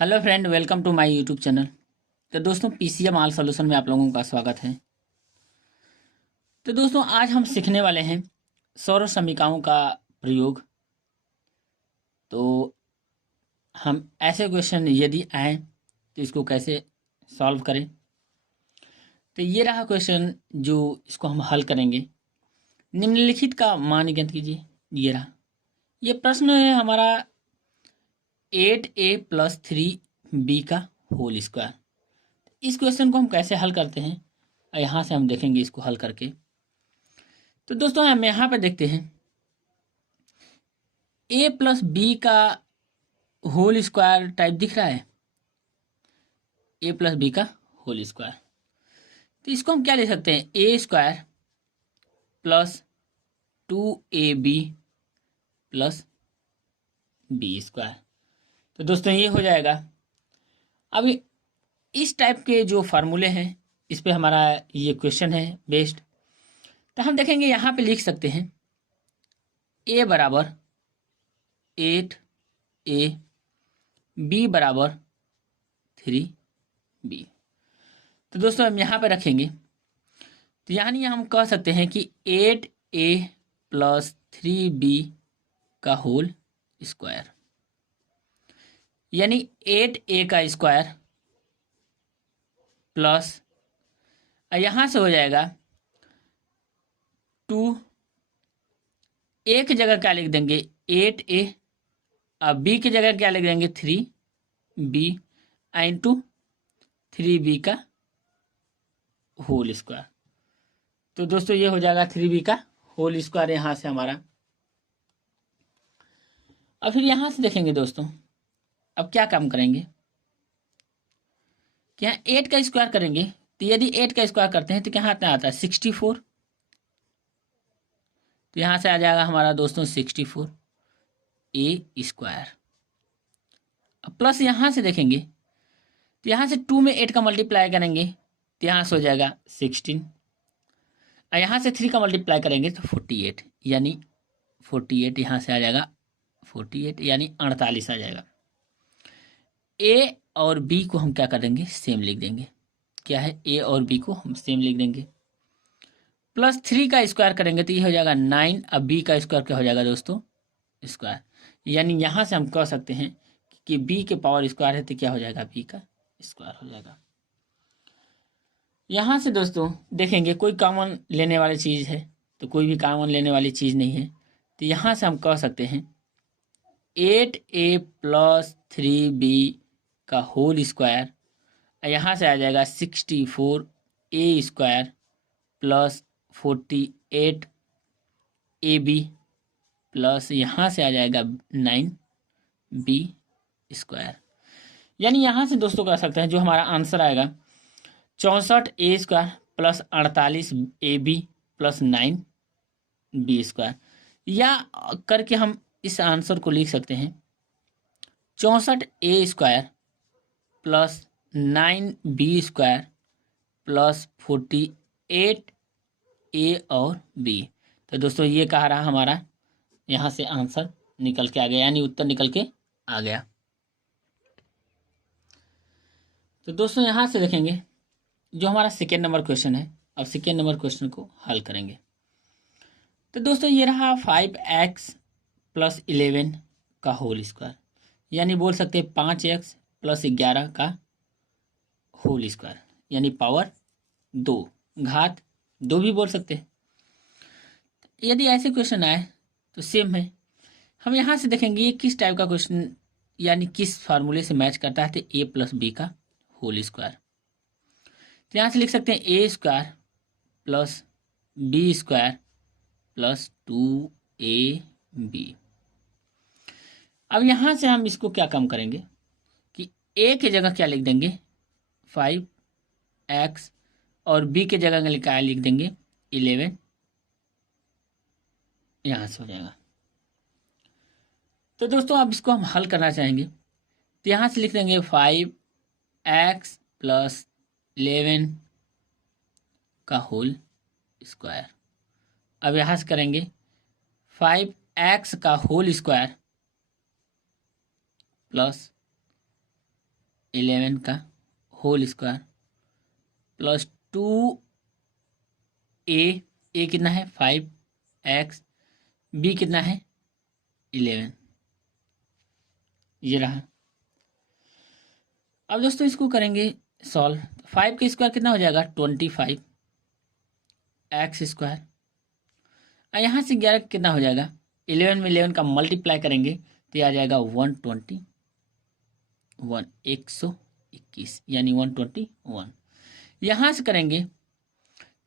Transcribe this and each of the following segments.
Hello friend, welcome to my YouTube channel. तो दोस्तों, PCM all solution में आप लोगों का स्वागत है। तो दोस्तों, आज हम सीखने वाले हैं सौर समीकरणों का प्रयोग। तो हम ऐसे क्वेश्चन यदि आए तो इसको कैसे सॉल्व करें। तो ये रहा क्वेश्चन जो इसको हम हल करेंगे। निम्नलिखित का मान ज्ञात कीजिए। ये रहा, ये प्रश्न है हमारा 8a+3b का होल स्क्वायर। इस क्वेश्चन को हम कैसे हल करते हैं, यहाँ से हम देखेंगे इसको हल करके। तो दोस्तों, हम यहाँ पे देखते हैं a+b का होल स्क्वायर टाइप दिख रहा है, a+b का होल स्क्वायर। तो इसको हम क्या ले सकते हैं, a² + 2ab + b²। तो दोस्तों, ये हो जाएगा। अब इस टाइप के जो फार्मूले हैं, इस पे हमारा ये क्वेश्चन है बेस्ड। तो हम देखेंगे यहाँ पे लिख सकते हैं a = 8a, b = 3b। तो दोस्तों, हम यहाँ पे रखेंगे तो यानी हम कह सकते हैं कि 8a + 3b का होल स्क्वायर, यानी 8a का स्क्वायर प्लस यहाँ से हो जाएगा 2, a की जगह क्या लिख देंगे 8a, अब b की जगह क्या लिख देंगे 3b इंटू 3b का होल स्क्वायर। तो दोस्तों, ये हो जाएगा 3b का होल स्क्वायर यहाँ से हमारा। अब फिर यहाँ से देखेंगे दोस्तों, अब क्या काम करेंगे कि यहाँ 8 का स्क्वायर करेंगे। तो यदि 8 का स्क्वायर करते हैं तो क्या हाथ में आता है 64। तो यहाँ से आ जाएगा हमारा दोस्तों 64 a²। अब प्लस यहाँ से देखेंगे तो यहाँ से 2 में 8 का मल्टीप्लाई करेंगे तो यहाँ से हो जाएगा 16, और यहाँ से 3 का मल्टीप्लाई करेंगे तो 48, यानी 48 यहाँ से आ जाएगा 48, यानी 48 आ जाएगा। ए और बी को हम क्या करेंगे, सेम लिख देंगे। क्या है, ए और बी को हम सेम लिख देंगे। +3 का स्क्वायर करेंगे तो ये हो जाएगा 9, अब बी का स्क्वायर क्या हो जाएगा दोस्तों, स्क्वायर। यानी यहाँ से हम कह सकते हैं कि बी के पावर स्क्वायर है तो क्या हो जाएगा, बी का स्क्वायर हो जाएगा। यहाँ से दोस्तों देखेंगे कोई कॉमन लेने वाली चीज़ है तो कोई भी कॉमन लेने वाली चीज़ नहीं है। तो यहाँ से हम कह सकते हैं 8a + 3b का होल स्क्वायर, यहाँ से आ जाएगा 64a² + 48ab प्लस यहाँ से आ जाएगा 9b²। यानी यहाँ से दोस्तों कह सकते हैं जो हमारा आंसर आएगा 64a² + 48ab + 9b²। या करके हम इस आंसर को लिख सकते हैं 64a² + 9b² + 48a और b। तो दोस्तों, ये कह रहा हमारा यहाँ से आंसर निकल के आ गया, यानी उत्तर निकल के आ गया। तो दोस्तों, यहाँ से देखेंगे जो हमारा सेकेंड नंबर क्वेश्चन है। अब सेकेंड नंबर क्वेश्चन को हल करेंगे। तो दोस्तों, ये रहा 5x + 11 का होल स्क्वायर, यानी बोल सकते हैं 5x + 11 का होल स्क्वायर, यानी पावर 2, घात 2 भी बोल सकते हैं। यदि ऐसे क्वेश्चन आए तो सेम है। हम यहाँ से देखेंगे ये किस टाइप का क्वेश्चन, यानी किस फार्मूले से मैच करता है। तो a + b का होल स्क्वायर, तो यहाँ से लिख सकते हैं a² + b² + 2ab। अब यहाँ से हम इसको क्या कम करेंगे कि a की जगह क्या लिख देंगे 5x और b की जगह क्या लिख देंगे 11, यहाँ से हो जाएगा। तो दोस्तों, अब इसको हम हल करना चाहेंगे तो यहाँ से लिख देंगे 5x + 11 का होल स्क्वायर। अब यहाँ से करेंगे 5x का होल स्क्वायर प्लस 11 का होल स्क्वायर प्लस 2a, ए कितना है 5x, बी कितना है 11, ये रहा। अब दोस्तों इसको करेंगे सॉल्व। 5 का स्क्वायर कितना हो जाएगा 25 एक्स स्क्वायर, और यहाँ से 11 कितना हो जाएगा 11 में 11 का मल्टीप्लाई करेंगे तो ये आ जाएगा 121, 121 यानी 121। यहाँ से करेंगे तो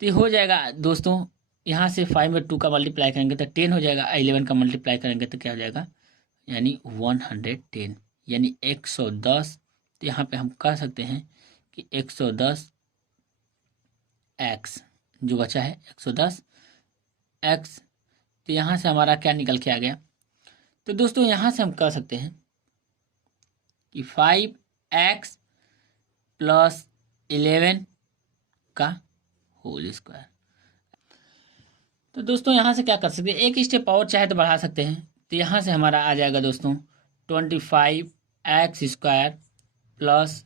ये हो जाएगा दोस्तों, यहाँ से 5 में 2 का मल्टीप्लाई करेंगे तो 10 हो जाएगा, 11 का मल्टीप्लाई करेंगे तो क्या हो जाएगा यानी 110 यानी 110। तो यहाँ पे हम कह सकते हैं कि 110 एक्स जो बचा है 110 एक्स। तो यहाँ से हमारा क्या निकल के आ गया, तो दोस्तों यहाँ से हम कह सकते हैं कि 5x प्लस 11 का होल स्क्वायर। तो दोस्तों यहाँ से क्या कर सकते हैं, एक स्टेप और चाहे तो बढ़ा सकते हैं। तो यहाँ से हमारा आ जाएगा दोस्तों 25x square plus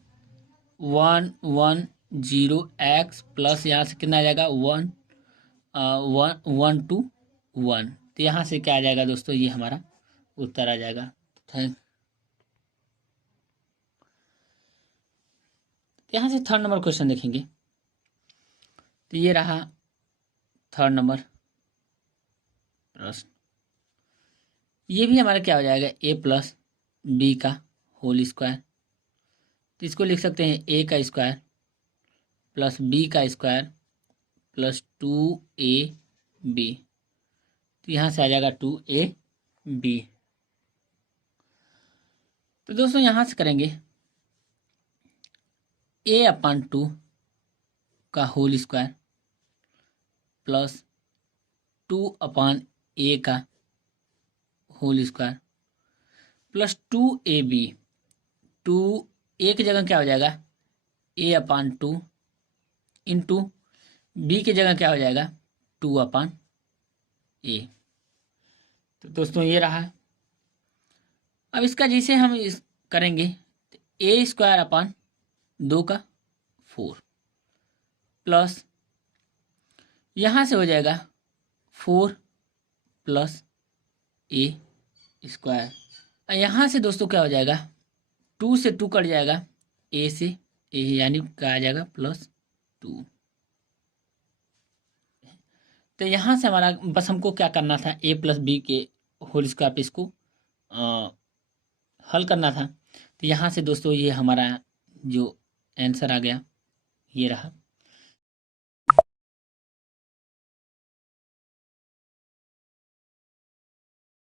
110x plus यहाँ से कितना आ जाएगा 121। तो यहाँ से क्या आ जाएगा दोस्तों, ये हमारा उत्तर आ जाएगा। यहाँ से थर्ड नंबर क्वेश्चन देखेंगे। तो ये रहा थर्ड नंबर प्रश्न। ये भी हमारा क्या हो जाएगा a प्लस बी का होल स्क्वायर। तो इसको लिख सकते हैं a का स्क्वायर प्लस b का स्क्वायर प्लस 2ab। तो यहाँ से आ जाएगा 2ab। तो दोस्तों यहाँ से करेंगे a/2 का होल स्क्वायर प्लस 2/a का whole square plus 2ab। 2a की जगह क्या हो जाएगा a/2 इंटू b की जगह क्या हो जाएगा 2/a। तो दोस्तों ये रहा। अब इसका जिसे हम इस करेंगे a स्क्वायर अपान 2 का 4 प्लस यहाँ से हो जाएगा 4 प्लस a स्क्वायर। यहाँ से दोस्तों क्या हो जाएगा 2 से 2 कट जाएगा, a से a यानी क्या आ जाएगा प्लस 2। तो यहाँ से हमारा बस हमको क्या करना था a प्लस बी के होल स्क्वायर पे इसको हल करना था। तो यहाँ से दोस्तों ये हमारा जो आंसर आ गया ये रहा।